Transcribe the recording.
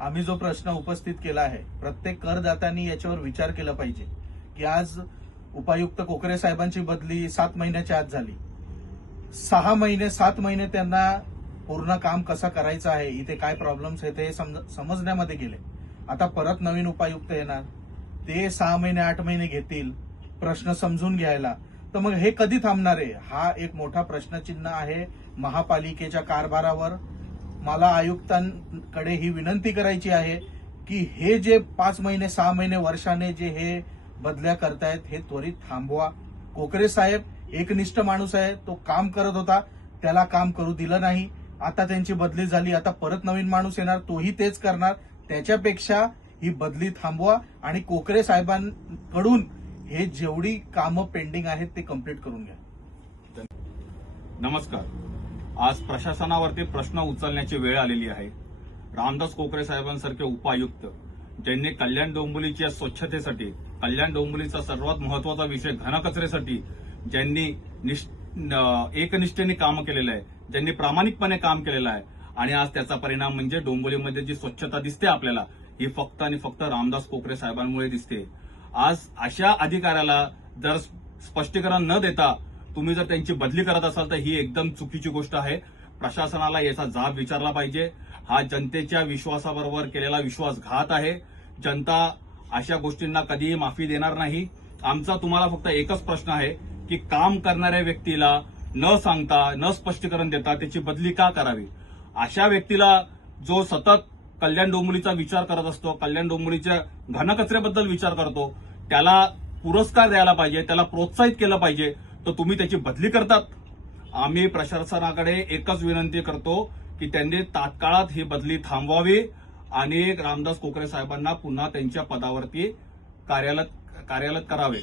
आम्ही जो प्रश्न उपस्थित केला आहे, प्रत्येक करदात्यांनी याच्यावर विचार केला पाहिजे की आज उपायुक्त कोकरे साहेबांची बदली 7 महिन्याच्या आत झाली. 6 महिने 7 महिने त्यांना पूर्ण काम कसं करायचं आहे, इथे काय प्रॉब्लेम्स आहेत हे समजण्यामध्ये गेले. आता परत नवीन उपायुक्त येणार, ते 6 महिने 8 महिने घेतील प्रश्न समजून घ्यायला. तर मग हे कधी थांबणार आहे, हा एक मोठा प्रश्नचिन्ह आहे महापालिकेच्या कारभारावर. मला आयुक्तांकडे ही विनंती करायची आहे की हे जे 5 महिने 6 महिने वर्षाने जे हे बदल्या करतायत हे त्वरित थांबवा. कोकरे साहेब एकनिष्ठ माणूस आहे, तो काम करत होता, त्याला काम करू दिलं नाही. आता त्यांची बदली झाली, आता परत नवीन माणूस येणार, तोही तेच करणार. त्याच्यापेक्षा ही बदली थांबवा आणि कोकरे साहेबांकडून हे जेवढी कामं पेंडिंग आहेत ते कंप्लीट करून घ्या. नमस्कार. आज प्रशासनावरती प्रश्न उचलण्याची वेळ आलेली आहे. रामदास कोकरे साहेबांसारखे उपायुक्त ज्यांनी कल्याण डोंबिवलीच्या स्वच्छतेसाठी, कल्याण डोंबिवलीचा सर्वात महत्वाचा विषय घनकचऱ्यासाठी ज्यांनी एकनिष्ठेने काम केलेलं आहे, ज्यांनी प्रामाणिकपणे काम केलेलं आहे आणि आज त्याचा परिणाम म्हणजे डोंबिवलीमध्ये जी स्वच्छता दिसते आपल्याला, ही फक्त आणि फक्त रामदास कोकरे साहेबांमुळे दिसते. आज अशा अधिकाऱ्याला जर स्पष्टीकरण न देता तुम्ही जर त्यांची बदली करत असाल तर ही एकदम चुकीची गोष्ट आहे. प्रशासनाला याचा जाब विचारला पाहिजे. हा जनतेच्या विश्वासाबरोबर केलेला विश्वासघात आहे. जनता अशा गोष्टींना कधीही माफी देणार नाही. आमचा तुम्हाला फक्त एकच प्रश्न आहे की काम करणाऱ्या व्यक्तीला न सांगता, न स्पष्टीकरण देता त्याची बदली का करावी? अशा व्यक्तीला जो सतत कल्याण डोंबिवलीचा विचार करत असतो, कल्याण डोंबिवलीच्या घनकचऱ्याबद्दल विचार करतो, त्याला पुरस्कार द्यायला पाहिजे, त्याला प्रोत्साहित केलं पाहिजे. तर तुम्ही त्याची बदली करतात. आम्ही प्रशासनाकडे एकच विनंती करतो की त्यांनी तात्काळात ही बदली थांबवावी आणि रामदास कोकरे साहेबांना पुन्हा त्यांच्या पदावरती कार्यरत करावे.